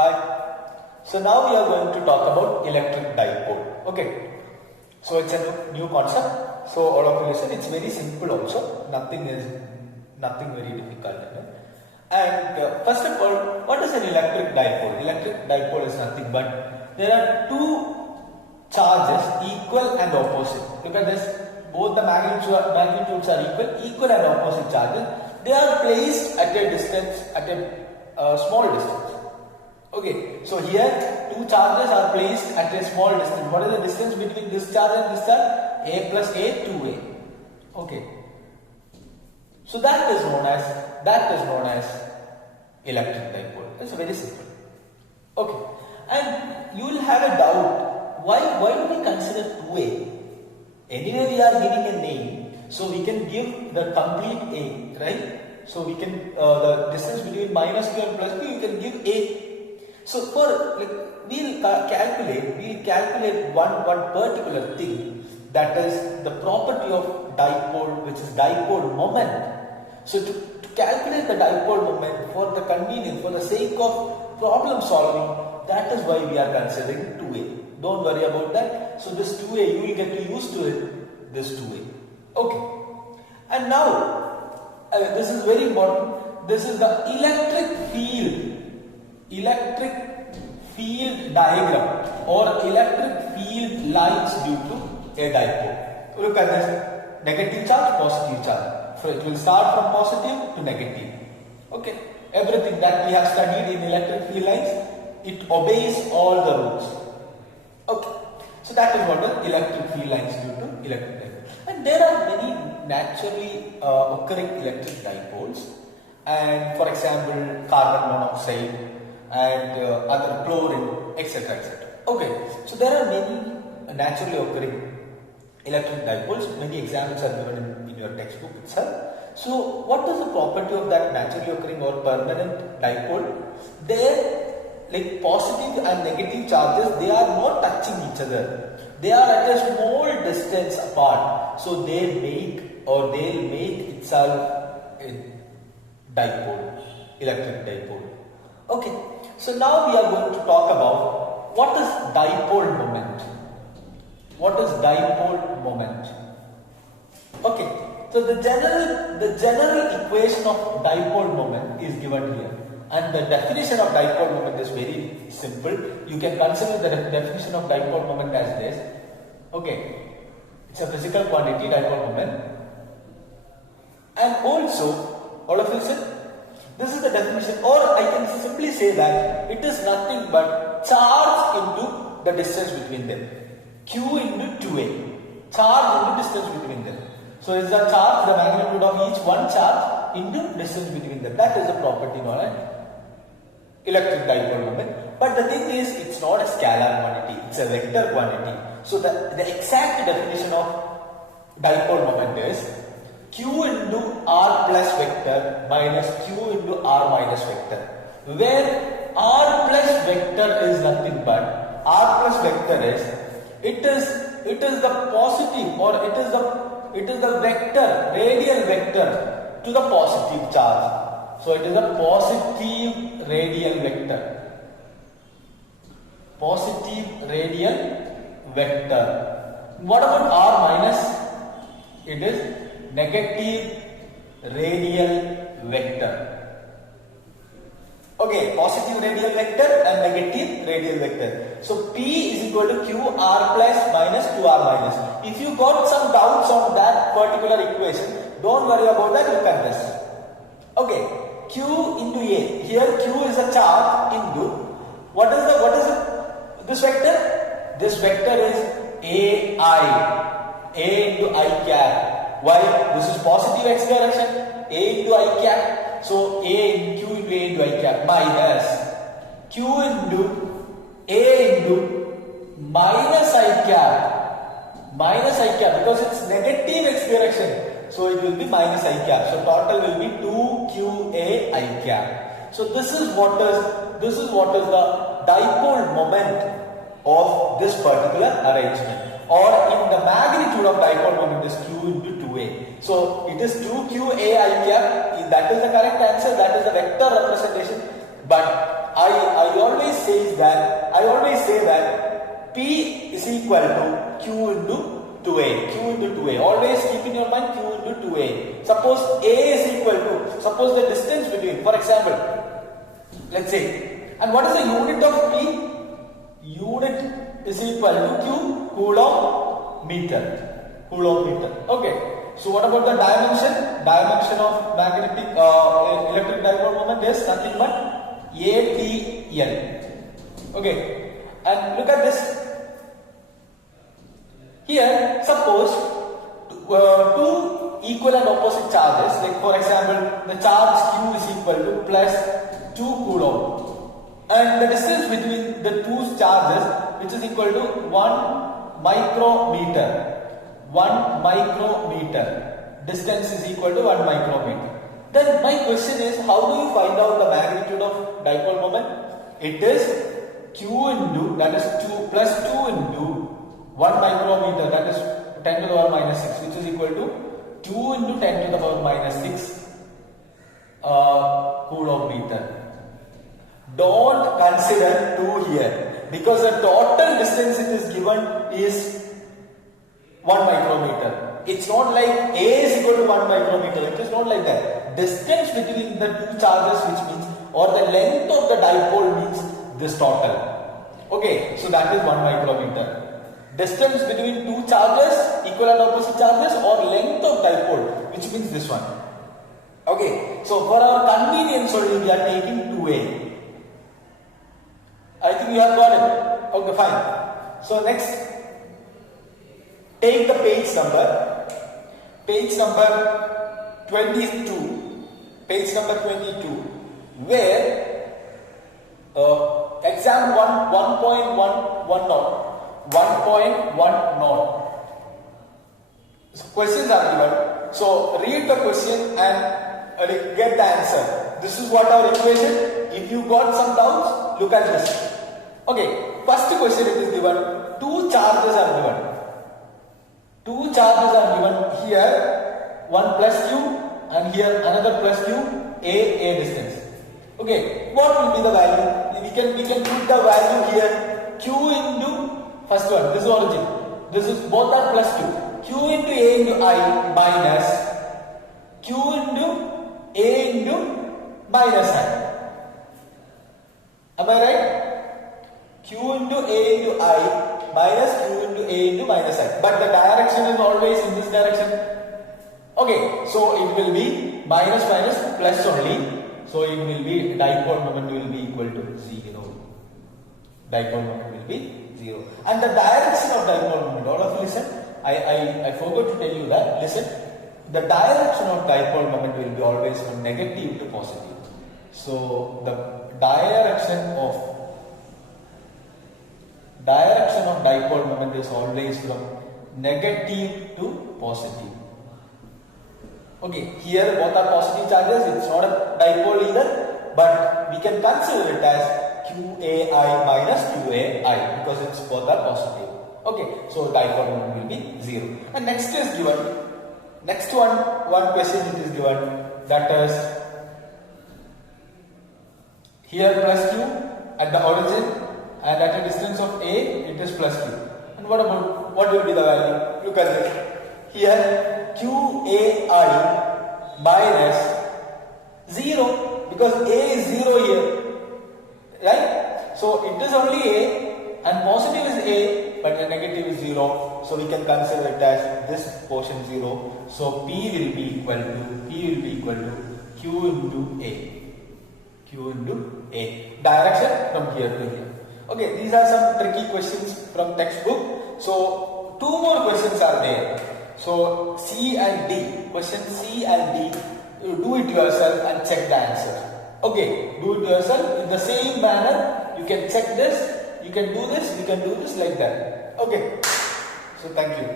Hi. So now we are going to talk about electric dipole. Okay. So it's a new concept. So all of you listen. It's very simple also. Nothing very difficult. And first of all, what is an electric dipole? Electric dipole is nothing but there are two charges equal and opposite. Look at this. Both the magnitudes are equal and opposite charges. They are placed at a distance, at a small distance. Okay, so here two charges are placed at a small distance. What is the distance between this charge and this charge? A plus A, 2A. Okay. So that is known as electric dipole. It's very simple. Okay. And you will have a doubt. Why do we consider 2A? Anyway, we are giving a name, so we can give the complete A, right? So we can the distance between minus Q and plus Q, you can give A. So we'll calculate one particular thing, that is the property of dipole, which is dipole moment. So to calculate the dipole moment for the convenience, for the sake of problem solving, that is why we are considering 2A. Don't worry about that. So this 2A, you will get used to it, this 2A. Okay. And now, this is very important. This is the electric field diagram or electric field lines due to a dipole. Look at this. Negative charge, positive charge. So it will start from positive to negative. Okay. Everything that we have studied in electric field lines, it obeys all the rules. Okay. So that is what the electric field lines due to electric dipole. And there are many naturally occurring electric dipoles. And for example, carbon monoxide and other chlorine, etc. etc. Okay. So there are many naturally occurring electric dipoles. Many examples are given in your textbook itself. So what is the property of that naturally occurring or permanent dipole? There, like positive and negative charges, they are not touching each other. They are at a small distance apart. So they'll make itself a dipole, electric dipole. Okay. So now we are going to talk about what is dipole moment. What is dipole moment? Okay. So the general equation of dipole moment is given here. And the definition of dipole moment is very simple. You can consider the definition of dipole moment as this. Okay, it's a physical quantity, dipole moment. And also, all of you listen, this is the definition, or I can simply say that it is nothing but charge into the distance between them. Q into 2A. Charge into distance between them. So it's the charge, the magnitude of each one charge into distance between them. That is a property known as electric dipole moment. But the thing is, it's not a scalar quantity, it's a vector quantity. So the exact definition of dipole moment is Q into R plus vector minus Q into R minus vector, where R plus vector is nothing but R plus vector is it is the positive, or it is the vector, radial vector to the positive charge. So it is a positive radial vector. Positive radial vector. What about R minus? It is negative radial vector. Okay, positive radial vector and negative radial vector. So P is equal to Q R plus minus Q R minus. If you got some doubts on that particular equation, don't worry about that, look at this. Okay, Q into A. Here Q is a charge into what is this vector? This vector is A into I cap. Why? This is positive x direction. A into I cap. So Q into A into I cap minus Q into A into minus I cap. Minus I cap because it's negative x direction. So it will be minus I cap. So total will be 2QA I cap. So this is what is the dipole moment of this particular arrangement. Or in the magnitude of dipole moment is Q into 2A. So it is 2QA I cap. That is the correct answer. That is the vector representation. But I always say that P is equal to Q into 2A. Q into 2A. Always keep in your mind Q into 2A. Suppose A is equal to, suppose the distance between, for example, let's say, and what is the unit of P? Unit is equal to Q, Coulomb meter. Coulomb meter. Okay. So what about the dimension? Dimension of magnetic electric dipole moment is nothing but APL. Okay. And look at this. Here, suppose two equal and opposite charges, like for example, the charge Q is equal to plus 2 Coulomb, and the distance between the two charges, which is equal to 1 micrometer. 1 micrometer. Distance is equal to 1 micrometer. Then my question is, how do you find out the magnitude of dipole moment? It is Q into, that is 2 plus 2 into 1 micrometer, that is 10 to the power minus 6, which is equal to 2 into 10 to the power minus 6 Coulomb meter. Don't consider 2 here, because the total distance it is given is 1 micrometer. It's not like A is equal to 1 micrometer. It is not like that. Distance between the two charges, which means, or the length of the dipole means this total. Okay, so that is 1 micrometer. Distance between two charges, equal and opposite charges, or length of dipole, which means this one. Okay, so for our convenience only we are taking 2A. I think you have got it. Okay, fine. So next, take the page number 22, page number 22, where exam 1.110. So questions are given. So read the question and get the answer. This is what our equation. If you got some doubts, look at this. Okay, first question it is given. Two charges are given. Two charges are given here, one plus Q and here another plus Q, A distance. Okay, what will be the value? We can put the value here, Q into first one, this is origin. This is both are plus Q. Q into A into I minus Q into A into minus I. Am I right? Q into A into I minus Q into A into minus I. But the direction is always in this direction. Okay, so it will be minus minus plus only. So it will be, dipole moment will be equal to 0. Dipole moment will be 0. And the direction of dipole moment, all of you listen. I forgot to tell you that. Listen, the direction of dipole moment will be always from negative to positive. So the direction of dipole moment is always from negative to positive. Okay, here both are positive charges. It's not a dipole either, but we can consider it as QAI minus QAI because it's both are positive. Okay, so dipole moment will be 0. And next is given. Next one question it is given, that is here plus Q at the origin. And at a distance of A, it is plus Q. And what will be the value? Look at this. Here, QAI minus 0, because A is 0 here. Right? So it is only A, and positive is A, but the negative is 0. So we can consider it as this portion 0. So P will be equal to Q into A. Q into A. Direction from here to here. Okay, these are some tricky questions from textbook. So, two more questions are there. So, C and D, question C and D, you do it yourself and check the answer. Okay, do it yourself in the same manner. You can check this, you can do this like that. Okay, so thank you.